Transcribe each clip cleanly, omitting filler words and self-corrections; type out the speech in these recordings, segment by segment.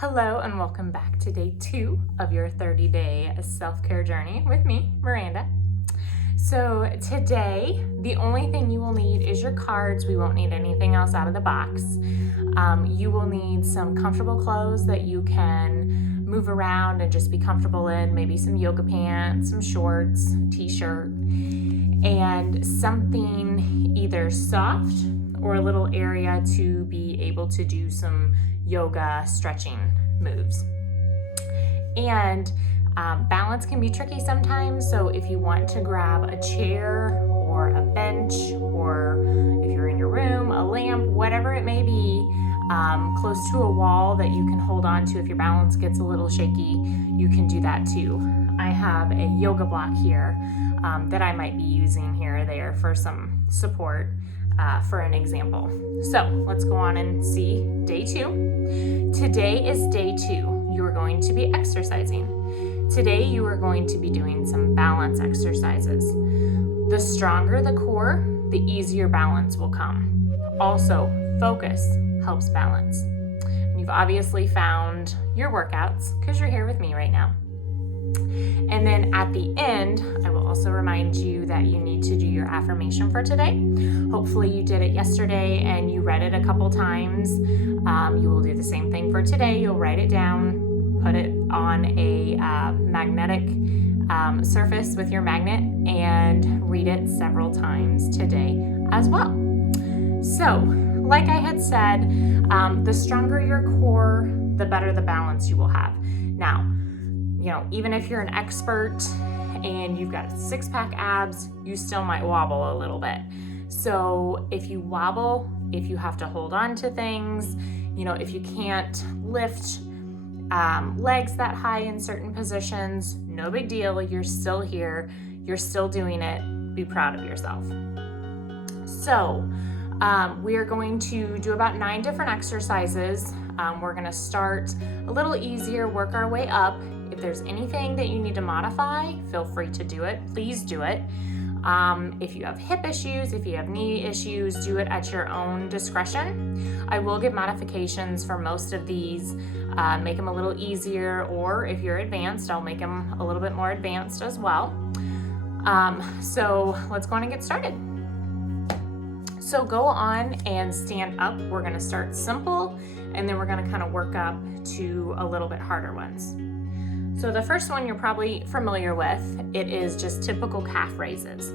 Hello and welcome back to day 2 of your 30-day self-care journey with me, Miranda. So today, the only thing you will need is your cards. We won't need anything else out of the box. You will need some comfortable clothes that you can move around and just be comfortable in, maybe some yoga pants, some shorts, t-shirt, and something either soft or a little area to be able to do some yoga stretching moves. And balance can be tricky sometimes, so if you want to grab a chair or a bench, or if you're in your room, a lamp, whatever it may be, close to a wall that you can hold on to if your balance gets a little shaky, you can do that too. I have a yoga block here that I might be using here or there for some support. For an example. So let's go on and see day 2. Today is day 2. You are going to be exercising. Today you are going to be doing some balance exercises. The stronger the core, the easier balance will come. Also, focus helps balance. And you've obviously found your workouts because you're here with me right now. And then at the end, I will also remind you that you need to do your affirmation for today. Hopefully you did it yesterday and you read it a couple times. You will do the same thing for today. You'll write it down, put it on a magnetic surface with your magnet, and read it several times today as well. So, like I had said, the stronger your core, the better the balance you will have. Now, even if you're an expert and you've got 6-pack abs, you still might wobble a little bit. So if you wobble, if you have to hold on to things, if you can't lift legs that high in certain positions, no big deal. You're still here. You're still doing it. Be proud of yourself. So we are going to do about 9 different exercises. We're going to start a little easier, work our way up. If there's anything that you need to modify, feel free to do it. Please do it. If you have hip issues, if you have knee issues, do it at your own discretion. I will give modifications for most of these, make them a little easier, or if you're advanced, I'll make them a little bit more advanced as well. So let's go on and get started. So go on and stand up. We're going to start simple, and then we're going to kind of work up to a little bit harder ones. So the first one you're probably familiar with. It is just typical calf raises.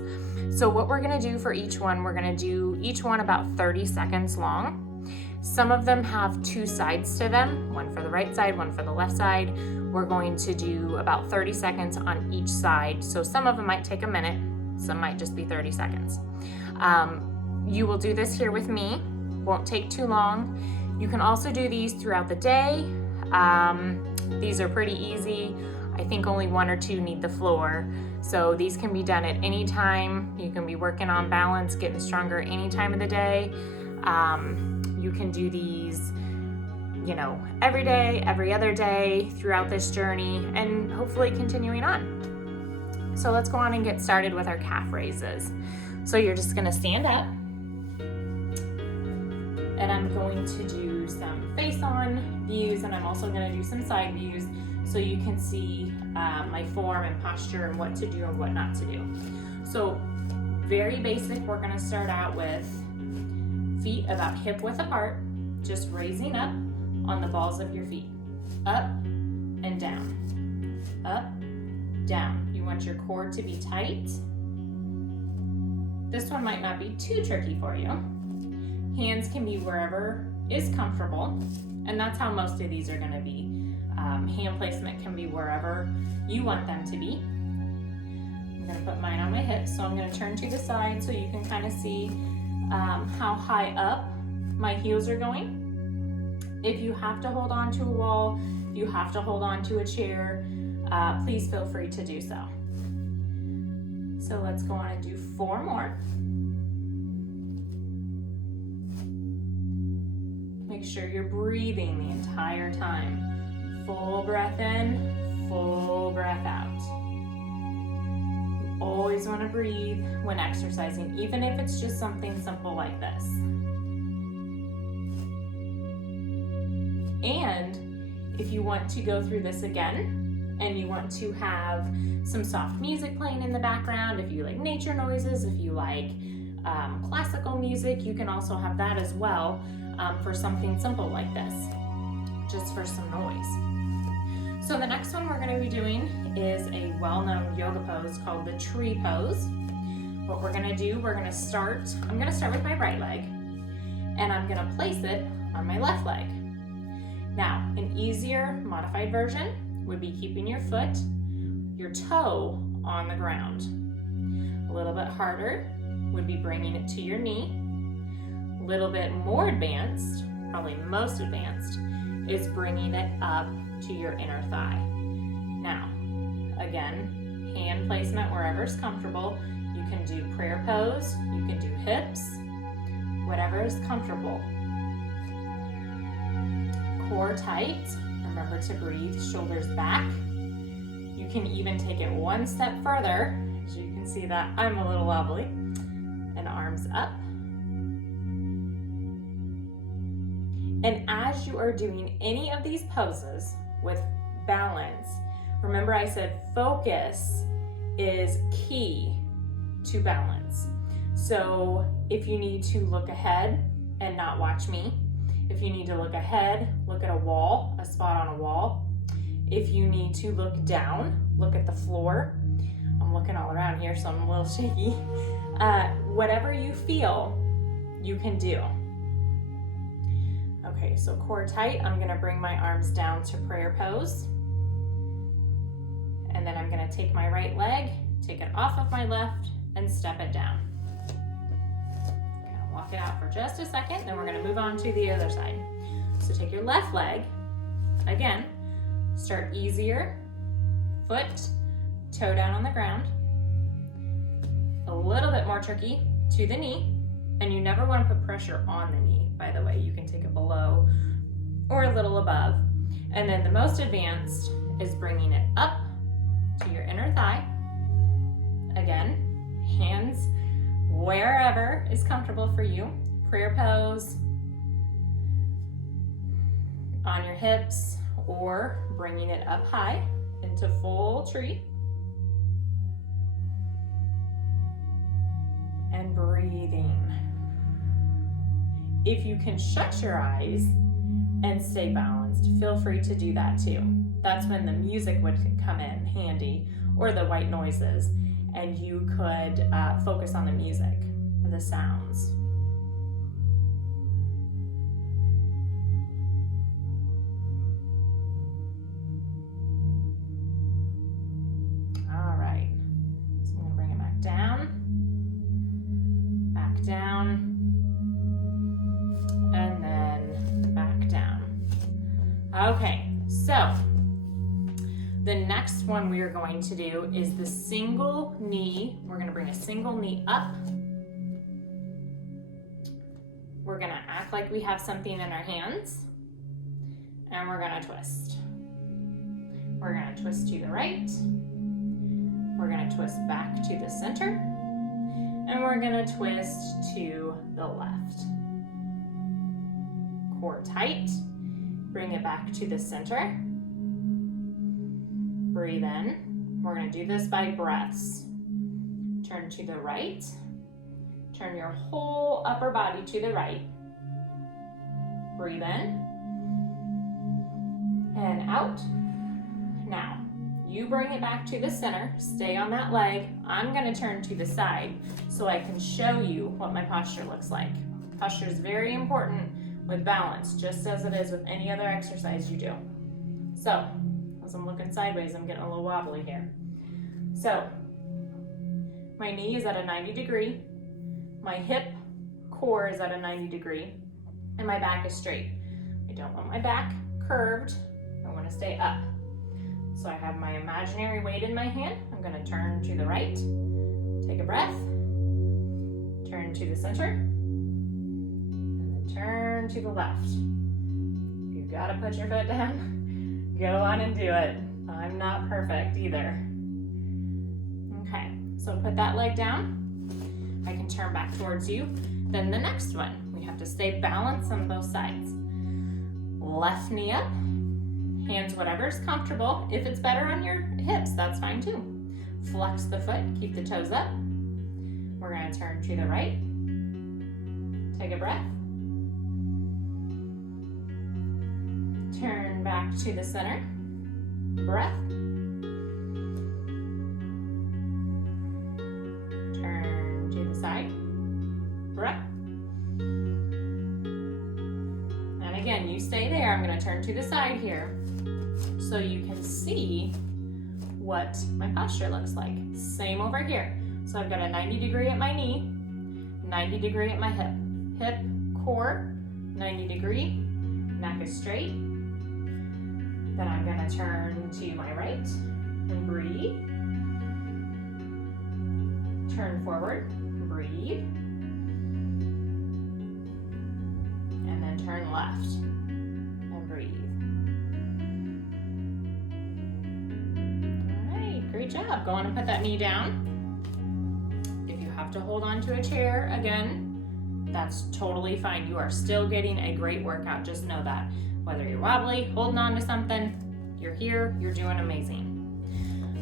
So what we're going to do for each one, we're going to do each one about 30 seconds long. Some of them have 2 sides to them, one for the right side, one for the left side. We're going to do about 30 seconds on each side. So some of them might take a minute, some might just be 30 seconds. You will do this here with me, won't take too long. You can also do these throughout the day. These are pretty easy. I think only 1 or 2 need the floor. So these can be done at any time. You can be working on balance, getting stronger any time of the day. You can do these, every day, every other day throughout this journey, and hopefully continuing on. So let's go on and get started with our calf raises. So you're just gonna stand up, and I'm going to do some face-on views, and I'm also going to do some side views so you can see my form and posture and what to do and what not to do. So very basic, we're going to start out with feet about hip width apart, just raising up on the balls of your feet. Up and down. Up, down. You want your core to be tight. This one might not be too tricky for you. Hands can be wherever is comfortable, and that's how most of these are going to be. Hand placement can be wherever you want them to be. I'm going to put mine on my hips, so I'm going to turn to the side so you can kind of see how high up my heels are going. If you have to hold on to a wall, if you have to hold on to a chair, please feel free to do so. So let's go on and do 4 more. Make sure you're breathing the entire time. Full breath in, full breath out. You always want to breathe when exercising, even if it's just something simple like this. And if you want to go through this again and you want to have some soft music playing in the background, if you like nature noises, if you like classical music, you can also have that as well for something simple like this, just for some noise. So the next one we're going to be doing is a well-known yoga pose called the tree pose. What we're going to do, I'm going to start with my right leg, and I'm going to place it on my left leg. Now, an easier modified version would be keeping your foot, your toe on the ground. A little bit harder would be bringing it to your knee. A little bit more advanced, probably most advanced, is bringing it up to your inner thigh. Now, again, hand placement wherever's comfortable. You can do prayer pose, you can do hips, whatever is comfortable. Core tight. Remember to breathe, shoulders back. You can even take it one step further. As you can see that I'm a little wobbly. And arms up. And as you are doing any of these poses with balance, remember I said focus is key to balance. So if you need to look ahead and not watch me, if you need to look ahead, look at a wall, a spot on a wall. If you need to look down, look at the floor. I'm looking all around here, so I'm a little shaky. Whatever you feel, you can do. Okay, so core tight. I'm gonna bring my arms down to prayer pose. And then I'm gonna take my right leg, take it off of my left, and step it down. Walk it out for just a second, then we're going to move on to the other side. So take your left leg, again, start easier, foot, toe down on the ground, a little bit more tricky to the knee, and you never want to put pressure on the knee, by the way. You can take it below or a little above. And then the most advanced is bringing it up to your inner thigh. Again, hands wherever is comfortable for you. Prayer pose on your hips or bringing it up high into full tree. And breathing. If you can shut your eyes and stay balanced, feel free to do that too. That's when the music would come in handy, or the white noises. And you could focus on the music, the sounds. All right, so I'm gonna bring it back down, and then back down. Okay, so the next one we are going to do is the single knee. We're going to bring a single knee up. We're going to act like we have something in our hands, and we're going to twist. We're going to twist to the right. We're going to twist back to the center, and we're going to twist to the left. Core tight. Bring it back to the center. Breathe in. We're going to do this by breaths. Turn to the right. Turn your whole upper body to the right. Breathe in. And out. Now, you bring it back to the center. Stay on that leg. I'm going to turn to the side so I can show you what my posture looks like. Posture is very important with balance, just as it is with any other exercise you do. So, as I'm looking sideways, I'm getting a little wobbly here. So, my knee is at a 90 degree, my hip core is at a 90 degree, and my back is straight. I don't want my back curved, I want to stay up. So I have my imaginary weight in my hand. I'm going to turn to the right, take a breath, turn to the center, and then turn to the left. You've got to put your foot down. Go on and do it. I'm not perfect either. Okay, so put that leg down. I can turn back towards you. Then the next one, we have to stay balanced on both sides. Left knee up, Hands whatever's comfortable. If it's better on your hips, that's fine too. Flex the foot, keep the toes up. We're gonna turn to the right. Take a breath. Turn back to the center. Breath. Turn to the side. Breath. And again, you stay there. I'm gonna turn to the side here so you can see what my posture looks like. Same over here. So I've got a 90 degree at my knee, 90 degree at my hip. Hip, core, 90 degree, neck is straight. Then I'm gonna turn to my right and breathe. Turn forward, breathe. And then turn left and breathe. All right, great job. Go on and put that knee down. If you have to hold on to a chair, again, that's totally fine. You are still getting a great workout, just know that. Whether you're wobbly, holding on to something, you're here, you're doing amazing.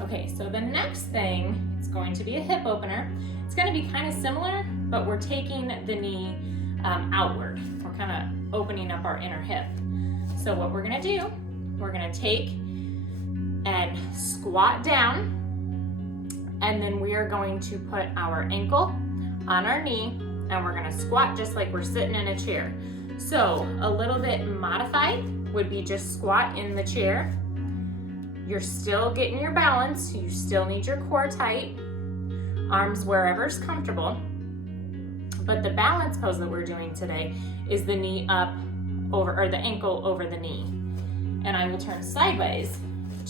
Okay, so the next thing is going to be a hip opener. It's gonna be kind of similar, but we're taking the knee outward. We're kind of opening up our inner hip. So what we're gonna do, we're gonna take and squat down, and then we are going to put our ankle on our knee, and we're gonna squat just like we're sitting in a chair. So a little bit modified would be just squat in the chair. You're still getting your balance. You still need your core tight, arms wherever's comfortable. But the balance pose that we're doing today is the knee up over, or the ankle over the knee. And I will turn sideways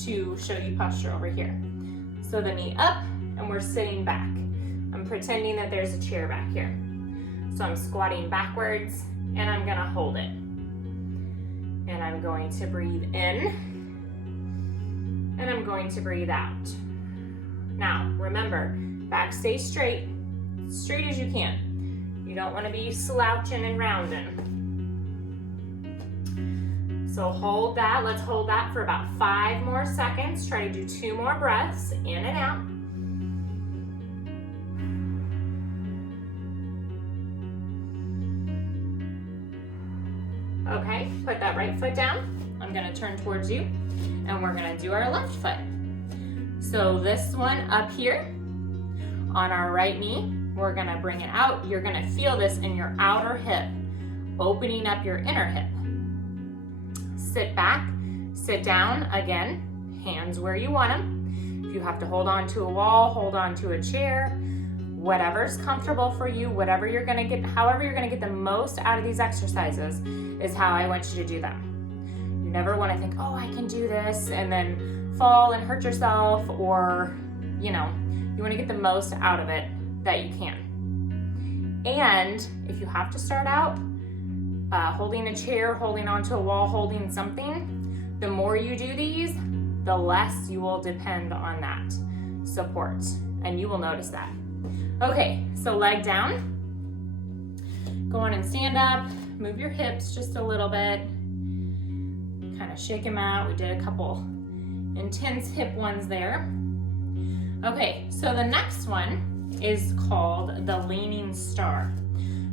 to show you posture over here. So the knee up, and we're sitting back. I'm pretending that there's a chair back here. So I'm squatting backwards, and I'm gonna hold it. And I'm going to breathe in, and I'm going to breathe out. Now, remember, back stays straight as you can. You don't wanna be slouching and rounding. So hold that, let's hold that for about 5 more seconds. Try to do 2 more breaths, in and out. Okay, put that right foot down. I'm gonna turn towards you, and we're gonna do our left foot. So this one up here on our right knee, we're gonna bring it out. You're gonna feel this in your outer hip, opening up your inner hip. Sit back, sit down, again, hands where you want them. If you have to hold on to a wall, hold on to a chair, whatever's comfortable for you, whatever you're gonna get, however you're gonna get the most out of these exercises is how I want you to do them. You never wanna think, oh, I can do this, and then fall and hurt yourself, or, you wanna get the most out of it that you can. And if you have to start out holding a chair, holding onto a wall, holding something, the more you do these, the less you will depend on that support, and you will notice that. Okay, so leg down. Go on and stand up, move your hips just a little bit, kind of shake them out. We did a couple intense hip ones there. Okay, so the next one is called the leaning star.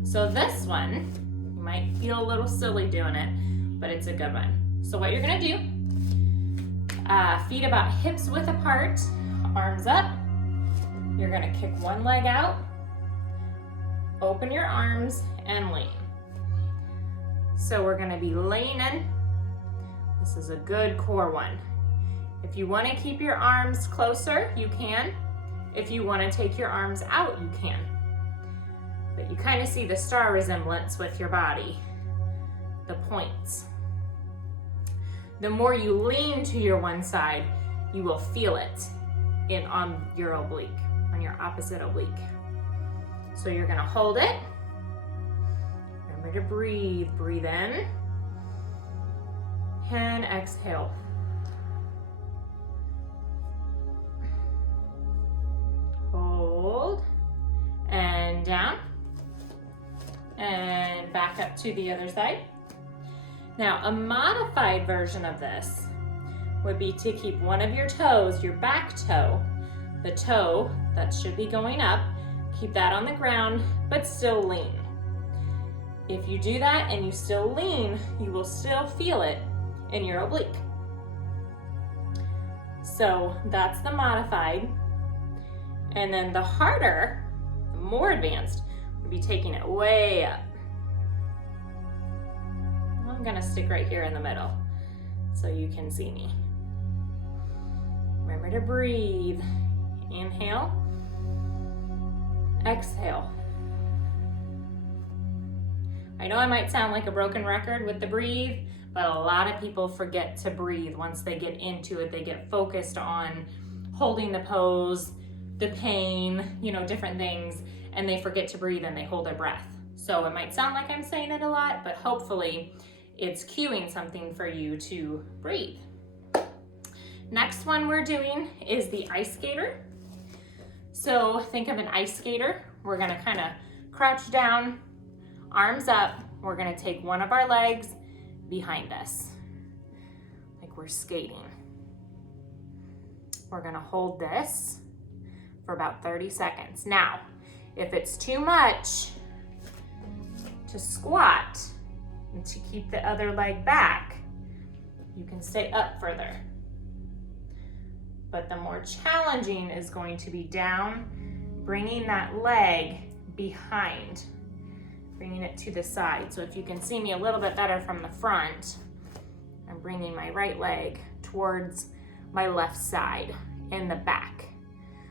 So this one, you might feel a little silly doing it, but it's a good one. So what you're gonna do, feet about hips width apart, arms up. You're gonna kick one leg out, open your arms, and lean. So we're gonna be leaning. This is a good core one. If you wanna keep your arms closer, you can. If you wanna take your arms out, you can. But you kind of see the star resemblance with your body, the points. The more you lean to your one side, you will feel it on your oblique, on your opposite oblique. So you're gonna hold it. Remember to breathe. Breathe in and exhale. Hold and down. And back up to the other side. Now, a modified version of this would be to keep one of your toes, your back toe, the toe that should be going up, keep that on the ground, but still lean. If you do that and you still lean, you will still feel it in your oblique. So that's the modified. And then the harder, the more advanced, would be taking it way up. I'm gonna stick right here in the middle so you can see me. Remember to breathe. Inhale, exhale. I know I might sound like a broken record with the breathe, but a lot of people forget to breathe once they get into it. They get focused on holding the pose, the pain, different things, and they forget to breathe and they hold their breath. So it might sound like I'm saying it a lot, but hopefully it's cueing something for you to breathe. Next one we're doing is the ice skater. So think of an ice skater. We're gonna kind of crouch down, arms up. We're gonna take one of our legs behind us, like we're skating. We're gonna hold this for about 30 seconds. Now, if it's too much to squat and to keep the other leg back, you can stay up further. But the more challenging is going to be down, bringing that leg behind, bringing it to the side. So if you can see me a little bit better from the front, I'm bringing my right leg towards my left side in the back.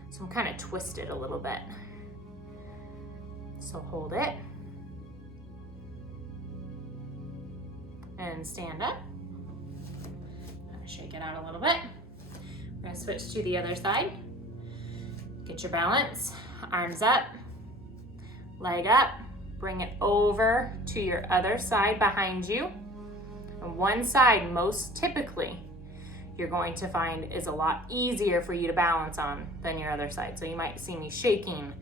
So I'm kind of twisted a little bit. So hold it. And stand up. I'm gonna shake it out a little bit. We're gonna switch to the other side. Get your balance, arms up, leg up, bring it over to your other side behind you. And one side, most typically, you're going to find is a lot easier for you to balance on than your other side. So you might see me shaking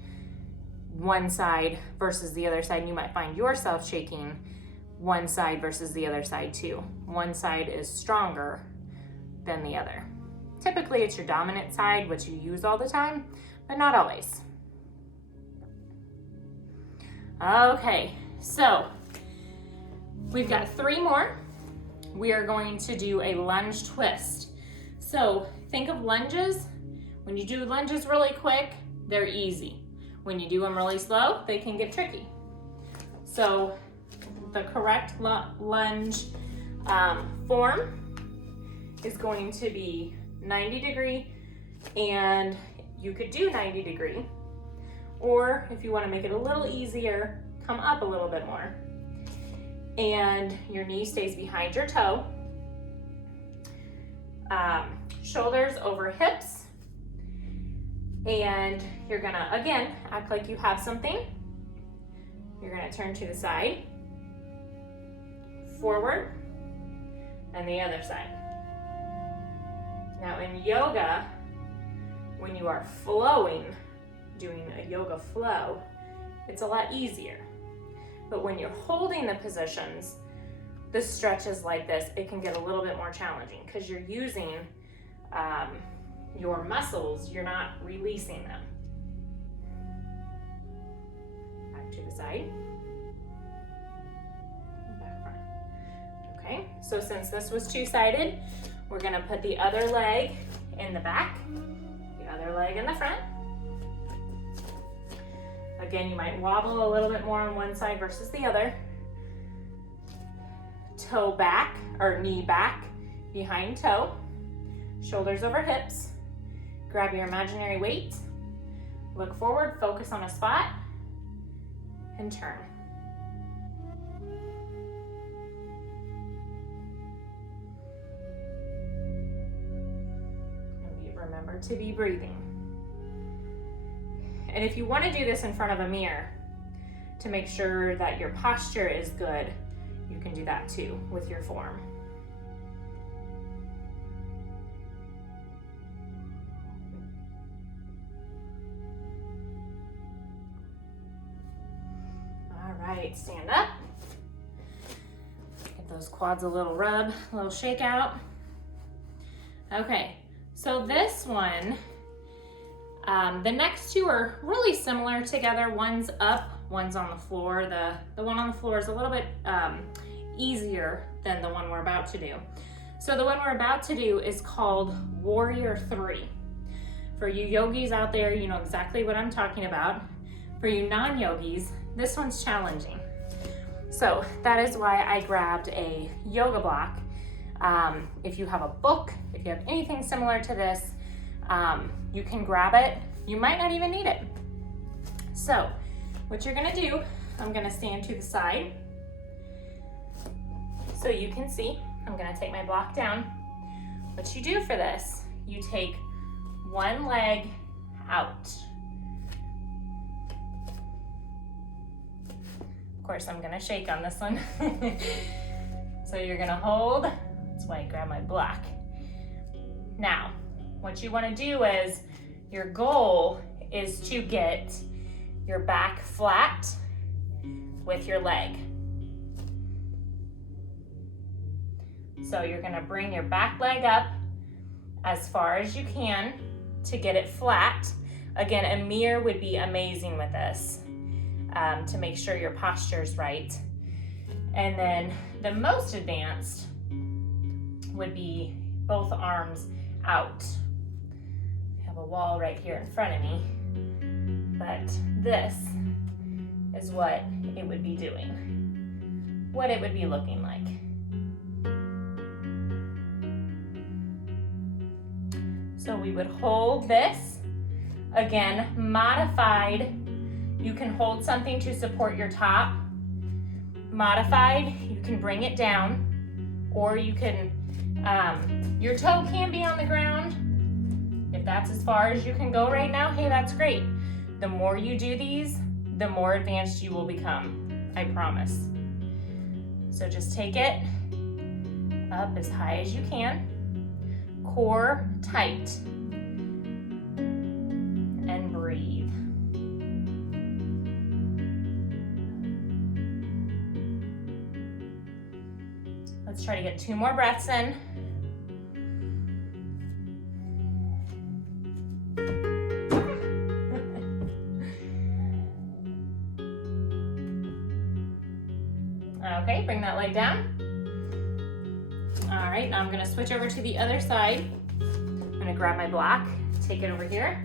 one side versus the other side, and you might find yourself shaking one side versus the other side too. One side is stronger than the other. Typically it's your dominant side, which you use all the time, but not always. Okay, so we've got 3 more. We are going to do a lunge twist. So think of lunges. When you do lunges really quick, they're easy. When you do them really slow, they can get tricky. So the correct lunge form is going to be 90 degree, and you could do 90 degree, or if you want to make it a little easier, come up a little bit more. And your knee stays behind your toe. Shoulders over hips. And you're gonna, again, act like you have something. You're gonna turn to the side, forward, and the other side. Now in yoga, when you are flowing, doing a yoga flow, it's a lot easier. But when you're holding the positions, the stretches like this, it can get a little bit more challenging because you're using your muscles, you're not releasing them. Back to the side. Back front. Okay, so since this was two-sided, we're gonna put the other leg in the back, the other leg in the front. Again, you might wobble a little bit more on one side versus the other. Toe back, or knee back, behind toe. Shoulders over hips. Grab your imaginary weight. Look forward, focus on a spot, and turn. Remember to be breathing. And if you want to do this in front of a mirror to make sure that your posture is good, you can do that too with your form. All right, stand up. Get those quads a little rub, a little shake out. Okay, so this one, the next two are really similar together. One's up, one's on the floor. The one on the floor is a little bit easier than the one we're about to do. So the one we're about to do is called Warrior 3. For you yogis out there, you know exactly what I'm talking about. For you non-yogis, this one's challenging. So that is why I grabbed a yoga block. If you have a book, if you have anything similar to this, you can grab it. You might not even need it. So what you're gonna do, I'm gonna stand to the side so you can see. I'm gonna take my block down. What you do for this, you take one leg out. Of course, I'm gonna shake on this one. So you're gonna hold, that's why I grab my block. Now, what you wanna do is, your goal is to get your back flat with your leg. So you're gonna bring your back leg up as far as you can to get it flat. Again, a mirror would be amazing with this to make sure your posture's right. And then the most advanced would be both arms out. I have a wall right here in front of me, but this is what it would be doing, what it would be looking like. So we would hold this, again, modified. You can hold something to support your top. Modified, you can bring it down, or you can, your toe can be on the ground. If that's as far as you can go right now, hey, that's great. The more you do these, the more advanced you will become, I promise. So just take it up as high as you can. Core tight, and breathe. Let's try to get 2 more breaths in. Okay, bring that leg down. All right, now I'm gonna switch over to the other side. I'm gonna grab my block, take it over here,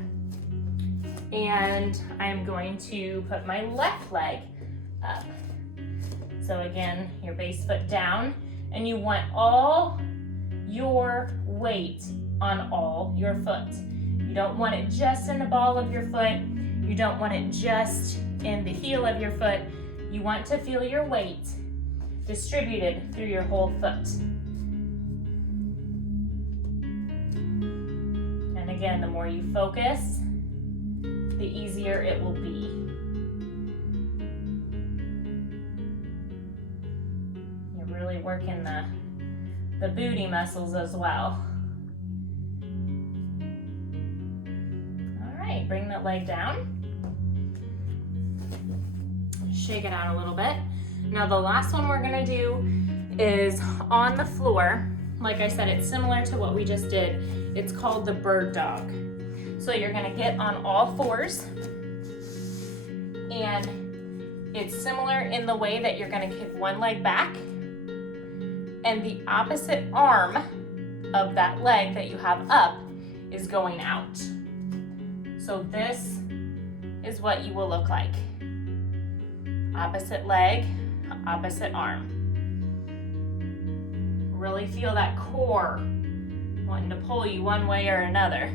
and I'm going to put my left leg up. So again, your base foot down, and you want all your weight on all your foot. You don't want it just in the ball of your foot. You don't want it just in the heel of your foot. You want to feel your weight distributed through your whole foot. And again, the more you focus, the easier it will be. You're really working the booty muscles as well. All right, bring that leg down. Shake it out a little bit. Now the last one we're gonna do is on the floor. Like I said, it's similar to what we just did. It's called the bird dog. So you're gonna get on all fours, and it's similar in the way that you're gonna kick one leg back, and the opposite arm of that leg that you have up is going out. So this is what you will look like. Opposite leg, opposite arm. Really feel that core wanting to pull you one way or another.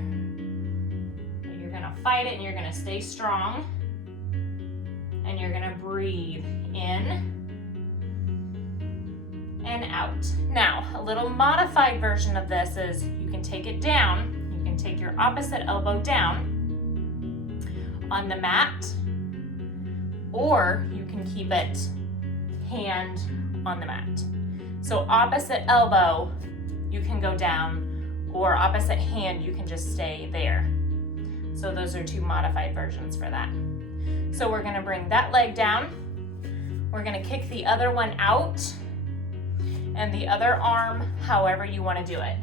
But you're gonna fight it and you're gonna stay strong. And you're gonna breathe in and out. Now, a little modified version of this is you can take it down. You can take your opposite elbow down on the mat, or you can keep it hand on the mat. So opposite elbow, you can go down, or opposite hand, you can just stay there. So those are 2 modified versions for that. So we're gonna bring that leg down. We're gonna kick the other one out, and the other arm however you wanna do it.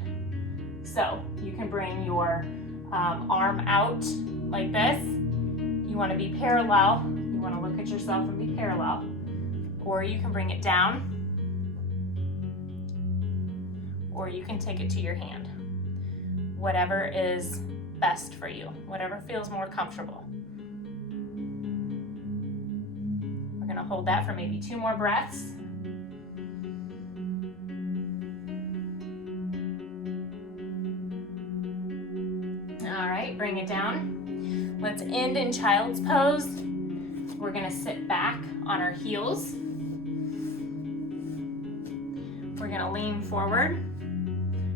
So you can bring your arm out like this. You want to be parallel. You want to look at yourself and be parallel. Or you can bring it down. Or you can take it to your hand. Whatever is best for you, whatever feels more comfortable. We're gonna hold that for maybe 2 more breaths. All right, bring it down. Let's end in child's pose. We're gonna sit back on our heels. We're gonna lean forward.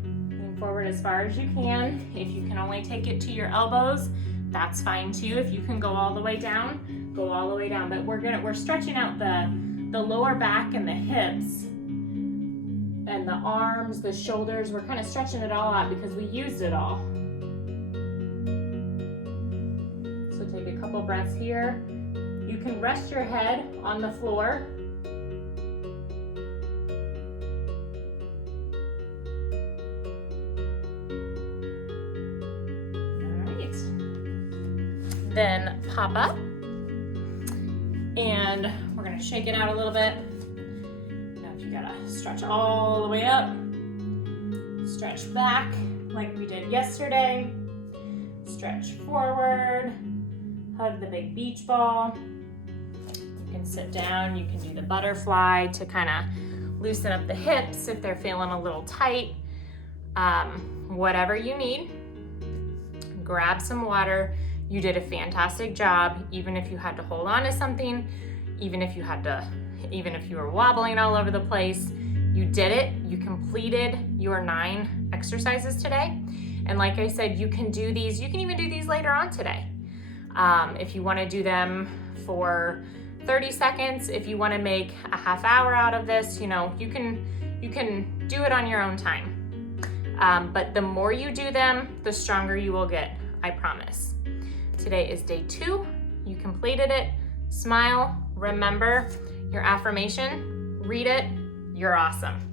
Lean forward as far as you can. If you can only take it to your elbows, that's fine too. If you can go all the way down, go all the way down. But we're stretching out the lower back and the hips and the arms, the shoulders. We're kind of stretching it all out because we used it all. So take a couple breaths here. You can rest your head on the floor. All right. Then pop up. And we're gonna shake it out a little bit. Now you gotta stretch all the way up. Stretch back like we did yesterday. Stretch forward. Hug the big beach ball. You can sit down, you can do the butterfly to kind of loosen up the hips if they're feeling a little tight. Whatever you need. Grab some water. You did a fantastic job, even if you had to hold on to something, even if you were wobbling all over the place. You did it. You completed your 9 exercises today. And like I said, you can do these, you can even do these later on today. If you want to do them for 30 seconds, if you want to make a half hour out of this, you can do it on your own time. But the more you do them, the stronger you will get, I promise. Today is day 2. You completed it. Smile. Remember your affirmation. Read it. You're awesome.